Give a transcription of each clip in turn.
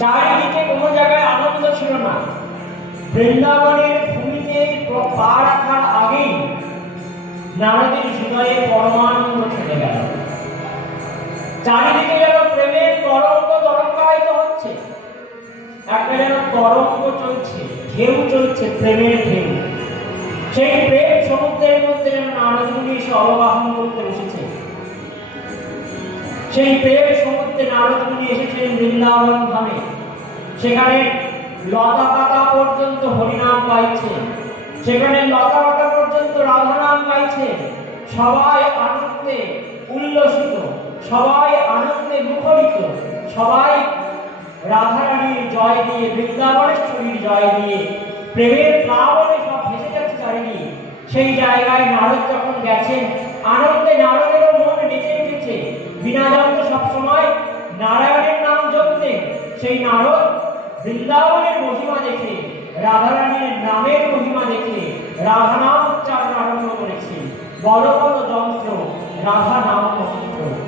চারিদিকে কোনো জায়গায় আনন্দ ছিল না। বৃন্দাবনের ভূমিতে প- রাখার আগেই নারদের হৃদয়ে পরমানন্দ খেলে গেল। চারিদিকে যেন প্রেমের তরঙ্গ তরঙ্গায়িত হচ্ছে। একটা যেন তরঙ্গ চলছে, ঢেউ চলছে, প্রেমের ঢেউ। সেই প্রেম সমুদ্রের মধ্যে যেন নারদমুনি এসে অবগাহন করতে বসেছে। সেই প্রেম সমুদ্রে নারদমুনি এসেছেন বৃন্দাবন ধামে। সেখানে লতা পাতা পর্যন্ত হরিনাম গাইছে। সেখানে লতা পাতা পর্যন্ত রাধা নাম গাইছে। সবাই আনন্দে উল্লসিত। সবাই আনন্দে মুখরিত, সবাই রাধারানীর জয় দিয়ে, বৃন্দাবনের বৃন্দাবনেশ্বরীর জয় দিয়ে, প্রেমের প্লাবনে সব ভেসে যাচ্ছে চারিদিকে। সেই জায়গায় নারদ যখন গেছেন, আনন্দে নারদেরও মন নেচে উঠেছে বিনা যন্ত্র সবসময় নারায়ণের নাম জপতেন। সেই নারদ বৃন্দাবনের মহিমা দেখে, রাধারানীর নামের মহিমা দেখে, রাধা নাম উচ্চারণ আরম্ভ করেছে। বড় বড় যন্ত্র, রাধা নাম মন্ত্র।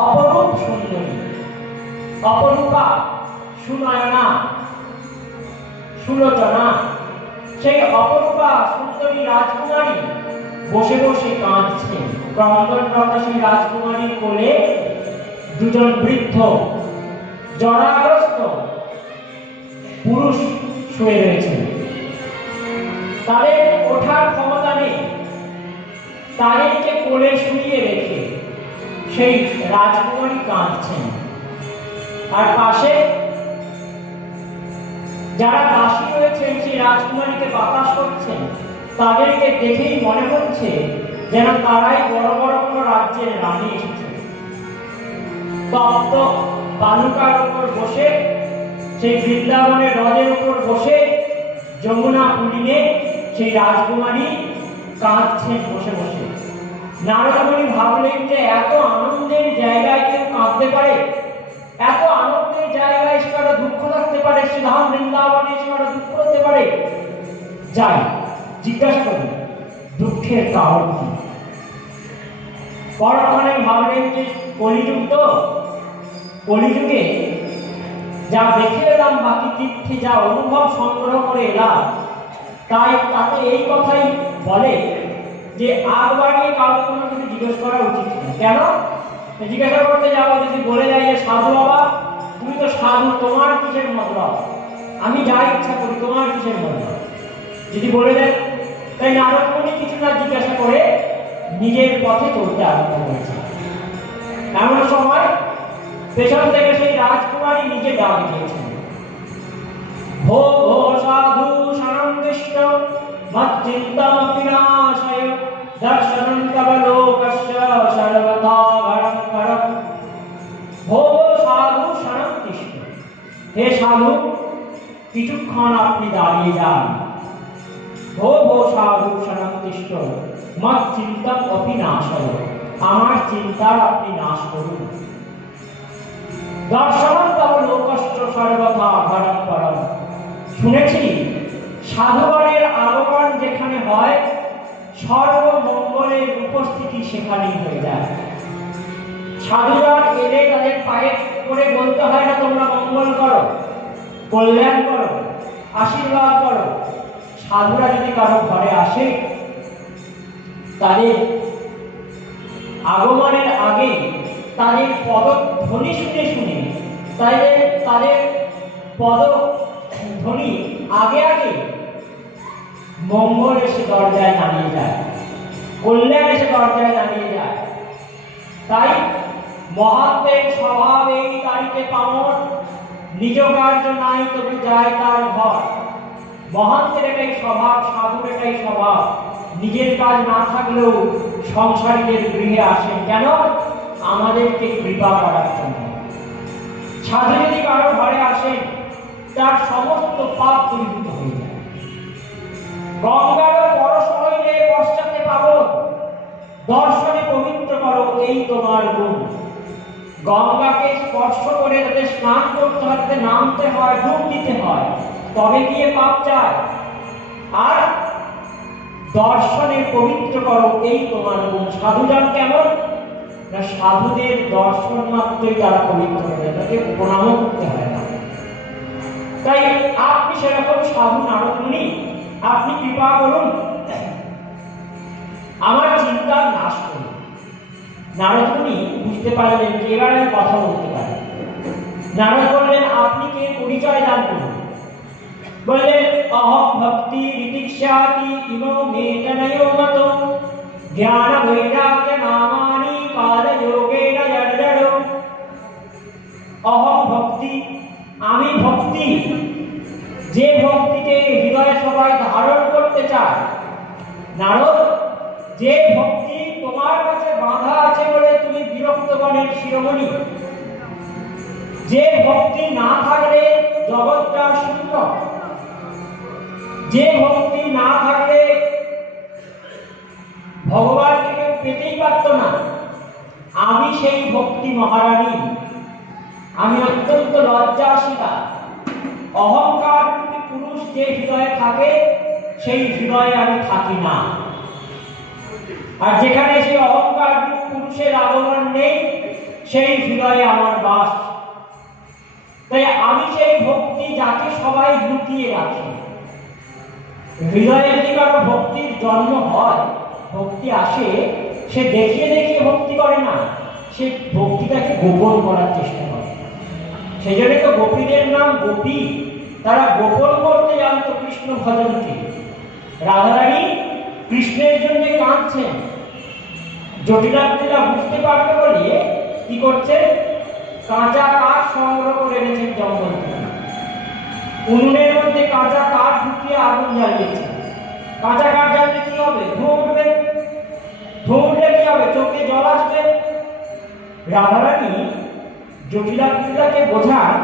অপরূপ সুন্দরী। অপরূপা, সুনয়না, সুলোচনা। সেই অপরূপা সুন্দরী রাজকুমারী বসে বসে কাঁদছেন ক্রন্দনরত সেই রাজকুমারীর কোলে দুজন বৃদ্ধ জরাগ্রস্ত পুরুষ শুয়ে রয়েছেন তাদের ওঠার ক্ষমতা নেই। তাদেরকে কোলে শুয়ে রেখে সেই রাজকুমারী কাঁদছেন। আর পাশে যারা দাসী রয়েছেন সেই রাজকুমারীকে বাতাস করছেন, তাদেরকে দেখেই মনে হচ্ছে যেন তারাই বড় বড় কোনো রাজ্যের রানী এসেছে। তপ্ত বালুকার উপর বসে, সেই বৃন্দাবনের হ্রদের উপর বসে, যমুনা পুলিনে সেই রাজকুমারী কাঁদছেন বসে বসে। নারদমণি ভাবলেন যে এত আনন্দের জায়গায় কেউ কাঁদতে পারে? এত আনন্দের জায়গায় সে কারও দুঃখ থাকতে পারে? সে ধাম বৃন্দাবনে সে কারও দুঃখ হতে পারে? যাই, জিজ্ঞাসা করি দুঃখের কারণ কি? পরক্ষণে ভাবলেন যে কলিযুগ তো। কলিযুগে যা দেখে এলাম, বাকি তীর্থে যা অনুভব সংগ্রহ করে এলাম, তাই তাতে এই কথাই বলে যে আগ বাড়িয়ে কারও কোনো কিছু জিজ্ঞেস করা উচিত কেন? জিজ্ঞাসা করতে যাব যদি বলে যায় যে, সাধু বাবা, তুমি তো সাধু, তোমার কিসের মতলব? আমি যা ইচ্ছা করি, তোমার কিসের মতলব? যদি বলে দেয় তাই নারদমণি কিছু না জিজ্ঞাসা করে নিজের পথে চলতে আরম্ভ করেছে। এমন সময় পেছন থেকে সেই রাজকুমারী নিজে ডাক দিয়েছেন ভো ভো সাধু সনন্দিষ্ট মচ্চিন্তামপি নাশয় দর্শনং লোকস্য সাধু কিছুক্ষণ আপনি দাঁড়িয়ে যান। ভো ভো সাধু সনন্দিষ্ট মত চিন্তা অপি নাশয় আমার চিন্তার আপনি নাশ করুন। দর্শনম তব লোকষ্ট সর্বথা ঘরম পরম। শুনেছি, সাধুগণের আগমন যেখানে হয় সর্বমঙ্গলের উপস্থিতি সেখানেই হয়ে যায়। সাধুগণ এলে তাদের পায়ে করে বলতে হয় না, তোমরা মঙ্গল করো, কল্যাণ করো, আশীর্বাদ করো। সাধুরা যদি কারও ঘরে আসে, তাদের আগমনের আগে তাদের পদধ্বনি শুনে শুনে, তাদের তাদের পদ ধ্বনি আগে আগে মঙ্গল এসে দরজায় দাঁড়িয়ে যায় কল্যাণ এসে দরজায় দাঁড়িয়ে যায় তাই মহাত্মের স্বভাব এই তাই নিজ কার্য নাই তবু যায় তার ঘর। মহান্তের এটাই স্বভাব, সাধুর এটাই স্বভাব। নিজের কাজ না থাকলেও সংসারীদের গৃহে আসেন কেন? আমাদেরকে কৃপা করার জন্য। সাধু যদি কারও ঘরে আসেন, তার সমস্ত পাপ দূরীভূত হয়ে যায়। গঙ্গার পরশ হইলে পশ্চাতে পাবন দর্শনে পবিত্র করো, এই তোমার গুণ। গঙ্গাকে স্পর্শ করে তাদের স্নান করতে হয় তাদের নামতে হয়, ডুব দিতে হয়, তবে গিয়ে পাপ যায় আর দর্শনে পবিত্র করো, এই তোমার গুণ। সাধুজন কেমন? না, সাধুদের দর্শন মাত্রই তারা পবিত্র যায় তাকে প্রণামও করতে হয় না। তাই আপনি সেরকম সাধু নারদ আপনি কৃপা করুন। আমার চিন্তার নাশ করুন। নারদ মুনি বুঝতে পারলেন যে এবার কথা বলতে পারি নারদ বললেন, আপনি কে? পরিচয় দান করুন। বললেন অহম ভক্তি ঋতিক্ষাতি ইমো মেতনয়ো মত। জ্ঞান বৈরাগ্য নামানি কাল যোগেন অহম ভক্তি, আমি ভক্তি। যে ভক্তিকে হৃদয়ে সবাই ধারণ করতে চায়। নারদ, যে ভক্তি তোমার কাছে বাঁধা আছে বলে তুমি বিরক্ত গণের শিরোমণি। যে ভক্তি না থাকলে জগৎটা শূন্য যে ভক্তি না থাকলে ভগবানকে কেউ পেতেই পারত না। আমি সেই ভক্তি মহারানী। আমি অত্যন্ত লজ্জাশীলা। অহংকার পুরুষ যে হৃদয়ে থাকে, সেই হৃদয়ে আমি থাকি না। আর যেখানে সেই অহংকার পুরুষের আগমন নেই, সেই হৃদয়ে আমার বাস। তাই আমি সেই ভক্তি যাকে সবাই লুকিয়ে রাখে। হৃদয়ে যদি কারও ভক্তির জন্ম হয়, ভক্তি আসে, সে দেখিয়ে দেখিয়ে ভক্তি করে না, সে ভক্তিটাকে গোপন করার চেষ্টা করে। সেই জন্য তো গোপীদের নাম গোপী। তারা গোপন করতে জানত কৃষ্ণ ভজনকে। রাধারানী কৃষ্ণের জন্য কাঁদছেন। জটিলাত্রীরা বুঝতে পারবে বলে কি করছে? কাঁচা কাঠ সংগ্রহ করে এনেছেন জঙ্গল থেকে উনুনের মধ্যে কাঁচা কাঠ ঢুকিয়ে আগুন জ্বালিয়েছে কাঁচা কাঠ জ্বাললে কি হবে? ধোঁ উঠবে। ধোঁ উঠলে কি হবে? চোখে জল আসবে। রাধারানী জটিলাকে বোঝান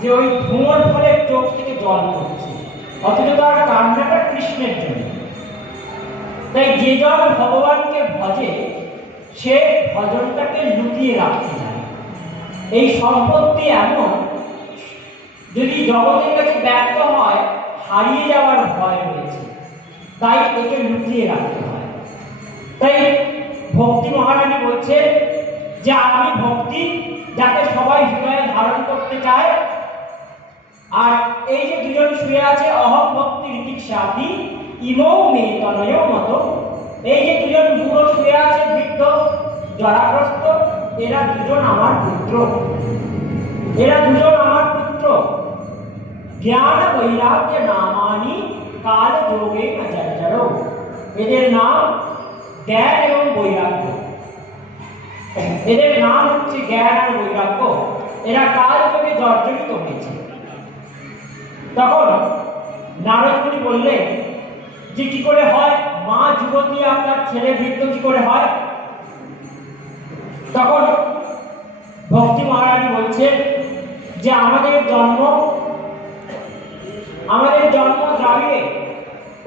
যে ওই ধোঁয়ার ফলে চোখ থেকে জল পড়ছে। অথচ তার কান্নাটা কৃষ্ণের জন্য। তাই যে জন ভগবানকে ভজে, সে ভজনটাকে লুকিয়ে রাখতে চায়। এই সম্পত্তি এমন, যদি জগতের কাছে ব্যর্থ হয়, হারিয়ে যাওয়ার ভয় রয়েছে। তাই একে লুকিয়ে রাখতে হয়। তাই ভক্তি মহারানী বলছে যে, আমি ভক্তি যাকে সবাই হৃদয়ে ধারণ করতে চায় আর এই যে দুজন শুয়ে আছে অহম ভক্তি ঋতিক সাথী ইমৌ মে তনয় মতো। এই যে দুজন বুড়ো শুয়ে আছে, বৃদ্ধ জরাগ্রস্ত এরা দুজন আমার পুত্র। এরা দুজন আমার পুত্র। জ্ঞান বৈরাগ্য নামানি, কাল যোগে জড় এদের নাম জ্ঞান এবং বৈরাগ্য। এদের নাম হচ্ছে জ্ঞান আর বৈরাগ্য। এরা কাল যোগে জর্জরিত হয়েছে। তখন নারদমণি বললেন, যে কি করে হয়? মা যুবতী আপনার ছেলে বৃদ্ধ কি করে হয়? তখন ভক্তি মহারানী বলছেন, যে আমাদের জন্ম আমাদের জন্ম দ্রাবিড়ে।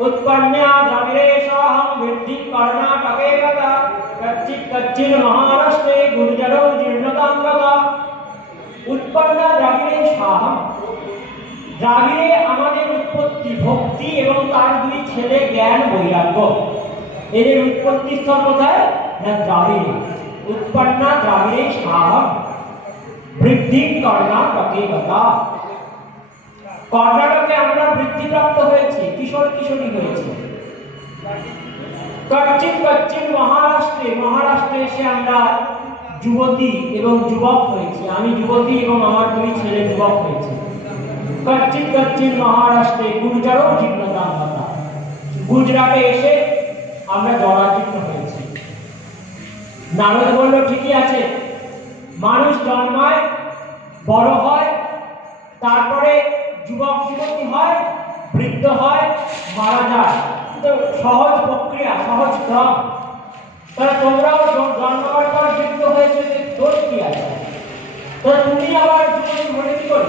উৎপন্না দ্রাবিড়ে সহম বৃদ্ধি কর্ণাটকে কচ্চিৎ মহারাষ্ট্রে গুর্জরৌ জীর্ণতাং গতা উৎপন্না দ্রাবিড়ে সহম দ্রাবিড়ে আমাদের উৎপত্তি, ভক্তি এবং তার দুই ছেলে জ্ঞান বৈরাগ্য। এদের উৎপত্তি স্থল কোথায়? না দ্রাবিড়ে উৎপন্না দ্রাবিড়ে সাহম বৃদ্ধি কর্ণাটকে গতা কর্ণাটকে আমরা বৃদ্ধিপ্রাপ্ত হয়েছি। কিশোর কিশোরী হয়েছে। কচ্চিন কচ্চিন মহারাষ্ট্রে মহারাষ্ট্রে এসে আমরা যুবতী এবং যুবক হয়েছি। আমি যুবতী এবং আমার দুই ছেলে যুবক হয়েছে। কচ্চিন কচ্চিন মহারাষ্ট্রে গুর্জারও জীর্ণতা কথা। গুজরাটে এসে আমরা জরাজীর্ণ হয়েছি। নারদ বলল, ঠিকই আছে। মানুষ জন্মায়, বড় হয়, তারপরে যুবক যুবতী হয়, বৃদ্ধ হয়, মারা যায়। তো সহজ প্রক্রিয়া, সহজ ক্রম। তাহলে তোমরাও জন্মাবার পর বৃদ্ধ হয়েছে দোষ কি আছে? তো তুমি আবার যুবতী হলে কি করে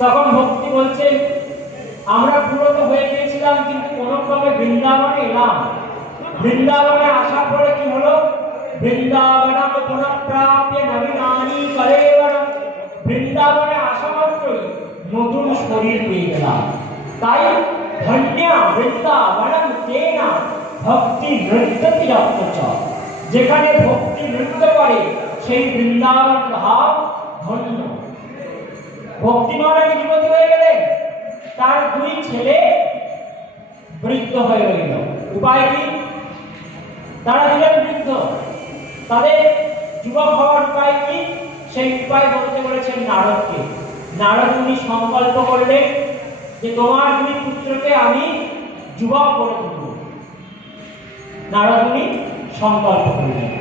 তখন ভক্তি বলছেন আমরা পুরনো হয়ে গিয়েছিলাম, কিন্তু কোন ক্রমে বৃন্দাবনে এলাম। বৃন্দাবনে আসার পরে কি হলো? বৃন্দাবনম পুনঃপ্রাপ্য নবীনানি বৃন্দাবনে আসা মাত্রই নতুন শরীর পেয়ে গেলাম। তাই ধন্যা বৃন্দাবনম তেনা ভক্তি নৃত্যতি যত্নচ যেখানে ভক্তি নৃত্য করে, সেই বৃন্দাবন ভাব ধন্য। ভক্তিমান আগে যুবতী হয়ে গেলেন তার দুই ছেলে বৃদ্ধ হয়ে রইল। উপায় কি? তারা দিলেন বৃদ্ধ। তাদের যুবক হওয়ার উপায় কি? সেই উপায় বলতে বলেছেন নারদকে। নারদ উনি সংকল্প করলেন যে তোমার দুই পুত্রকে আমি যুবক করে তুলব। নারদ উনি সংকল্প করলেন।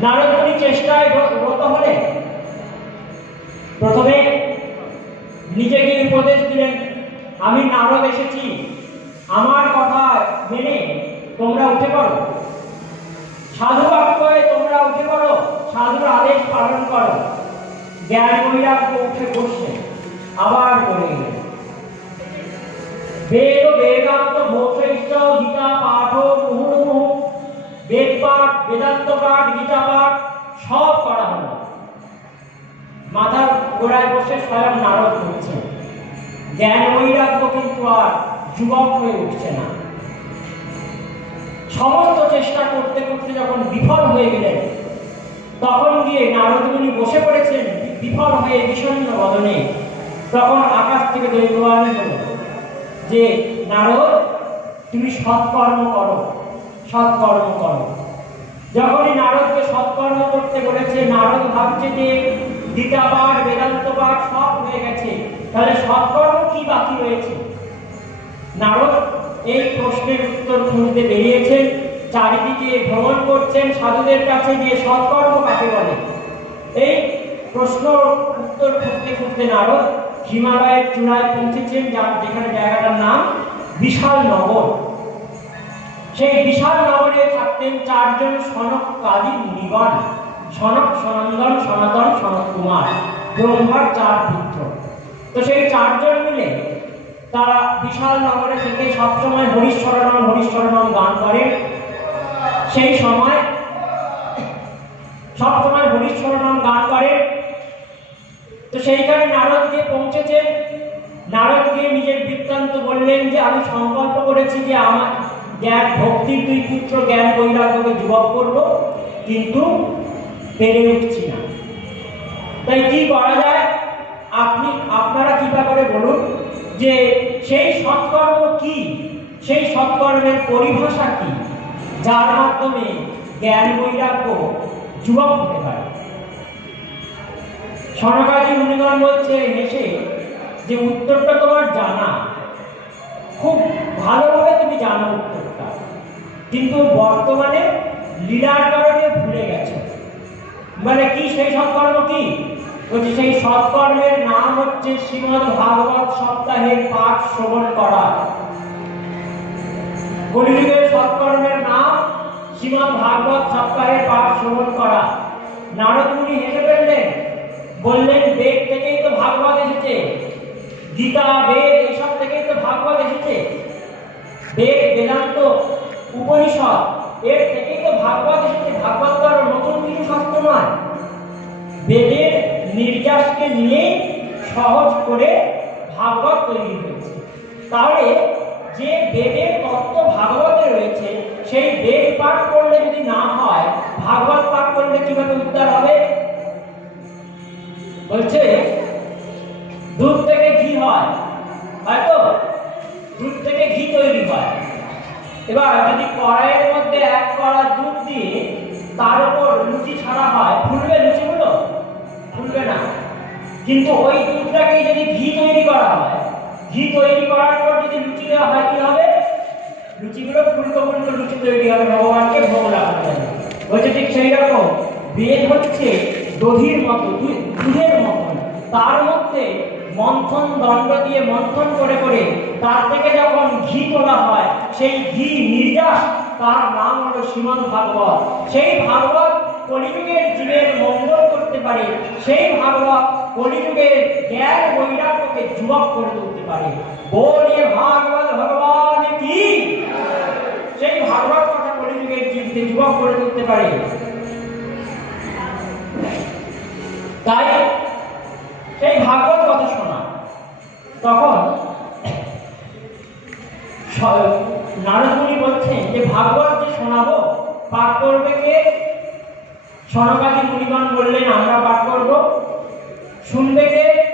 নারদ উনি চেষ্টায় র- রত হলেন। প্রথমে নিজেকে উপদেশ দিলেন, আমি নারদ এসেছি, আমার কথা মেনে তোমরা উঠে পড়ো। সাধু বাক্যে তোমরা উঠে পড়ো, সাধুর আদেশ পালন করো। জ্ঞান বৈরাগ্য উঠে বসছে আবার বলে বেদ, বেদান্ত মোক্ষৈষ্ট গীতা, পাঠ মুহুর্মুহু বেদ পাঠ, বেদান্ত পাঠ, গীতা পাঠ, সব করা হলো। মাথার গোড়ায় বসে স্বয়ং নারদ করছে জ্ঞান বৈরাগ্য কিন্তু আর যুবক হয়ে উঠছে না। সমস্ত চেষ্টা করতে করতে যখন বিফল হয়ে গেলেন, তখন গিয়ে নারদ বসে পড়েছেন বিফল হয়ে বিষণ্ণ বদনে। তখন আকাশ থেকে দৈববাণী হলো যে, নারদ, তুমি সৎকর্ম করো সৎকর্ম করো। যখনই নারদকে সৎকর্ম করতে বলেছে, নারদ ভাবছে যে গীতা পাঠ বেদান্ত পাঠ সব হয়ে গেছে। তাহলে সৎকর্ম কি বাকি রয়েছে? নারদ এই প্রশ্নের উত্তর খুঁজতে বেরিয়েছেন চারিদিকে ভ্রমণ করছেন সাধুদের কাছে গিয়ে সৎকর্ম কাকে বলে? এই প্রশ্ন উত্তর খুঁজতে খুঁজতে নারদ হিমালয়ের চূড়ায় পৌঁছেছেন, যার যেখানে জায়গাটার নাম বিশাল নগর সেই বিশাল নগরে থাকতেন চারজন সনক কালী মুনিগণ। সনক, সনন্দন, সনাতন সনত কুমার ব্রহ্মার চার পুত্র। তো সেই চারজন মিলে তারা বিশাল নগরে থেকে সবসময় হরিশ্বরণম হরিশ্বরণম গান করেন সেই সময় সবসময় হরিশ্বরণম গান করেন তো সেইখানে নারদ গিয়ে পৌঁছেছেন নারদ গিয়ে নিজের বৃত্তান্ত বললেন যে, আমি সংকল্প করেছি যে আমার জ্ঞান ভক্তির দুই পুত্র জ্ঞান বৈরাগ্যকে যুবক করব। কিন্তু পেরে উঠছি না। তাই কি করা যায়? আপনি, আপনারা কৃপা করে বলুন যে সেই সৎকর্ম কি? সেই সৎকর্মের পরিভাষা কি? যার মাধ্যমে জ্ঞান বৈরাগ্য যুবক হতে পারে। সনকাদি মুনিগণ বলছে হেসে যে উত্তরটা তোমার জানা। খুব ভালোভাবে তুমি জানো উত্তরটা। কিন্তু বর্তমানে লীলার কারণে ভুলে গেছো। মানে কি সেই সৎকর্ম কি? বলছে সেই সৎকর্মের নাম হচ্ছে শ্রীমদ ভাগবত সপ্তাহের পাঠ শ্রবণ করা। কলিযুগের সৎকর্মের নাম শ্রীমদ ভাগবত সপ্তাহের পাঠ শ্রবণ করা। নারদ মুনি হেসে ফেললেন, বললেন, বেদ থেকেই তো ভাগবত এসেছে। গীতা, বেদ, এইসব থেকেই তো ভাগবত এসেছে। বেদ, বেদান্ত, উপনিষদ, এর ভাগবত এসেছে ভাগবত তো আর নতুন কিছু শাস্ত্র নয়। বেদের নির্যাসকে নিয়ে সহজ করে ভাগবত তৈরি হয়েছে। তাহলে যে বেদের তত্ত্ব ভাগবতে রয়েছে, সেই বেদ পাঠ করলে যদি না হয়, ভাগবত পাঠ করলে কীভাবে উদ্ধার হবে? বলছে, দুধ থেকে ঘি হয় হয়তো দুধ থেকে ঘি তৈরি হয়। এবার যদি কড়াইয়ের মধ্যে এক কড়া দুধ দিয়ে তার উপর লুচি ছাড়া হয়, ফুলবে লুচিগুলো? ফুলবে না। কিন্তু ওই দুধটাকেই যদি ঘি তৈরি করা হয়, ঘি তৈরি করার পর যদি লুচি দেওয়া হয়, কি হবে? লুচিগুলো ফুলকো ফুলকো লুচি তৈরি হবে, ভগবানকে ভোগ লাগানো যাবে বলছে, ঠিক সেই রকম। বেদ হচ্ছে দধির মতো দুধের মতন। তার মধ্যে মন্থন দণ্ড দিয়ে মন্থন করে করে তার থেকে যখন ঘি তোলা হয়, সেই ঘি নির্যাস তার নাম হলো শ্রীমদ ভাগবত। সেই ভাগবত কলিযুগের জীবের মঙ্গল করতে পারে, সেই ভাগবত কলিযুগের জ্ঞান বৈরাগ্যকে যুবক করে তুলতে পারে। বলিয়ে ভাগবত ভগবান কি? সেই ভাগবত কথা কলিযুগের জীবকে যুবক করে তুলতে পারে। তাই সেই ভাগবত কথা শোনা। তখন নারদমুনি বলছেন যে, ভাগবত যে শোনাবো, পাঠ করবে কে? সনকাদি মুনিগণ বললেন, আমরা পাঠ করব। শুনবে কে?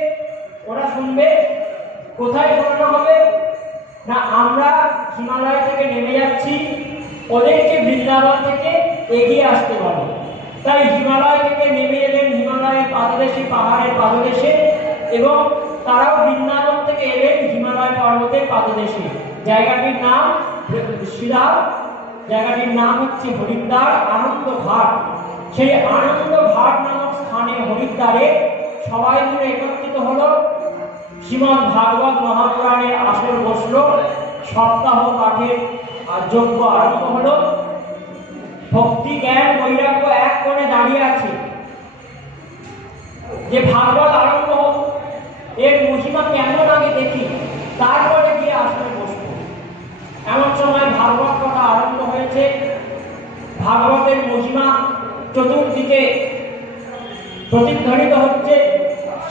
ওরা শুনবে। কোথায় শোনানো হবে? না, আমরা হিমালয় থেকে নেমে যাচ্ছি। ওদেরকে বৃন্দাবন থেকে এগিয়ে আসতে বলো। তাই হিমালয় থেকে নেমে এলেন হিমালয়ের পাদদেশে, পাহাড়ের পাদদেশে। এবং তারাও বৃন্দাবন থেকে এলেন হিমালয় পর্বতের পাদদেশে। জায়গাটির নাম শিলা, জায়গাটির নাম হচ্ছে হরিদ্বার আনন্দ ঘাট সেই আনন্দ ঘাট নামক স্থানে হরিদ্বারে সবাই মিলে একত্রিত হলো। শ্রীমদ ভাগবত মহাপুরাণের আসর বসল। সপ্তাহ পাঠের যজ্ঞ আরম্ভ হলো। ভক্তি, জ্ঞান, বৈরাগ্য এক কোণে দাঁড়িয়ে আছে। যে ভাগবত আরম্ভ হোক এর মহিমা কেমন আগে দেখি? তারপরে গিয়ে আসলে বসব। এমন সময় ভাগবত কথা আরম্ভ হয়েছে। ভাগবতের মহিমা চতুর্দিকে প্রতিধ্বনিত হচ্ছে।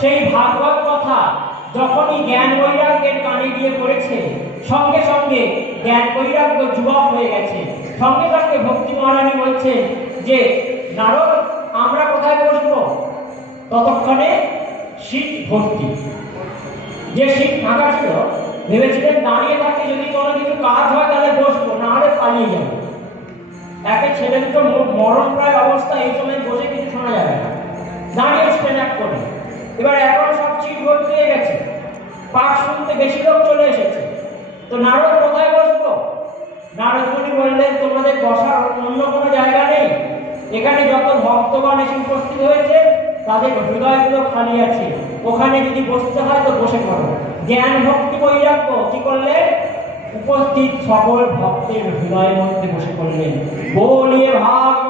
সেই ভাগবত কথা যখনই জ্ঞান বৈরাগ্যের কানে গিয়ে পড়েছে, সঙ্গে সঙ্গে জ্ঞান বৈরাগ্য যুবক হয়ে গেছে। সঙ্গে সঙ্গে ভক্তি মহারানী বলছে যে, নারদ, আমরা কোথায় বসবো? ততক্ষণে শীত ভর্তি যে শীত ফাঁকা ছিল, ভেবেছিলেন দাঁড়িয়ে থাকে, যদি কোনো কিছু কাজ হয়, তাহলে বসবো, না হলে পালিয়ে যাব। একে ছেলে দুটো মরণ প্রায় অবস্থা এই সময় বসে কিছু শোনা যাবে না। দাঁড়িয়ে স্ট্যান্ড আপ করে এবার এখন সব চিট ভর্তি হয়ে গেছে। পাঠ শুনতে বেশি লোক চলে এসেছে। তো নারদ, কোথায় বসবো? নারদ মুনি বললেন, তোমাদের বসার অন্য কোনো জায়গা নেই? এখানে যত ভক্তগণ এসে উপস্থিত হয়েছে তাদের হৃদয়গুলো খালি আছে। ওখানে যদি বসতে হয় তো বসে পড়ো। জ্ঞান, ভক্তি, বৈরাগ্য, কি করলে? উপস্থিত সকল ভক্তের হৃদয়ের মধ্যে বসে পড়লেন। বলিয়ে ভাগ